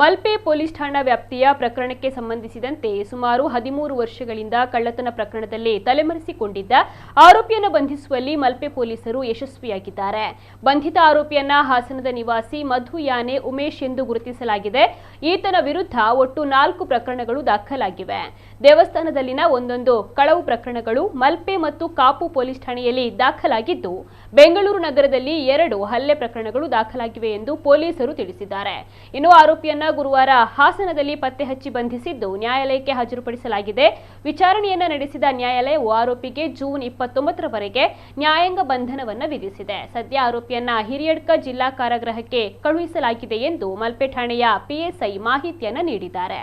Malpe police ಠಾಣಾ ವ್ಯಾಪ್ತಿಯ ಪ್ರಕರಣಕ್ಕೆ ಸಂಬಂಧಿಸಿದಂತೆ ಸುಮಾರು 13 ವರ್ಷಗಳಿಂದ ಕಳ್ಳತನ ಪ್ರಕರಣದಲ್ಲಿ ತಲೆಮರೆಸಿಕೊಂಡಿದ್ದ ಆರೋಪಿಯನ್ನು ಬಂಧಿಸುವಲ್ಲಿ ಮಲ್ಪೆ ಪೊಲೀಸರು ಯಶಸ್ವಿಯಾಗಿದ್ದಾರೆ. ಬಂಧಿತ ಆರೋಪಿಯನ್ನ ಹಾಸನದ ನಿವಾಸಿ ಮಧು ಯಾನೆ ಉಮೇಶ್ ಎಂದು ಗುರುತಿಸಲಾಗಿದೆ. ಈತನ ವಿರುದ್ಧ ಒಟ್ಟು 4 ಪ್ರಕರಣಗಳು ದಾಖಲಾಗಿವೆ. ದೇವಸ್ಥಾನದಲ್ಲಿನ ಒಂದೊಂದು ಕಳವು ಪ್ರಕರಣಗಳು ಮಲ್ಪೆ ಮತ್ತು ಕಾಪು ಪೊಲೀಸ್ ಠಾಣೆಯಲ್ಲಿ ದಾಖಲಾಗಿದ್ದು, ಬೆಂಗಳೂರು ನಗರದಲ್ಲಿ 2 ಹಲ್ಲೆ ಪ್ರಕರಣಗಳು ದಾಖಲಾಗಿವೆ ಎಂದು ಪೊಲೀಸರು ತಿಳಿಸಿದ್ದಾರೆ. ಇನ್ನು ಆರೋಪಿಯನ್ನ ಗುರುವಾರ ಹಾಸನದಲ್ಲಿ ಪತ್ತೆ ಹಚ್ಚಿ ಬಂಧಿಸಿದ್ದು ನ್ಯಾಯಾಲಯಕ್ಕೆ ಹಾಜರುಪಡಿಸಲಾಗಿದೆ. ವಿಚಾರಣೆಯನ್ನ ನಡೆಸಿದ ನ್ಯಾಯಾಲಯವು ಆರೋಪಿಗೆ ಜೂನ್ 29ರವರೆಗೆ ನ್ಯಾಯಾಂಗ ಬಂಧನವನ್ನು ವಿಧಿಸಿದೆ. ಸದ್ಯ ಆರೋಪಿಯನ್ನ ಹಿರಿಯಡ್ಕ ಜಿಲ್ಲಾ ಕಾರಾಗೃಹಕ್ಕೆ ಕಳುಹಿಸಲಾಗಿದೆ ಎಂದು ಮಲ್ಪೆ ಠಾಣೆಯ ಪಿಎಸ್ಐ ಮಾಹಿತಿಯನ್ನ ನೀಡಿದ್ದಾರೆ.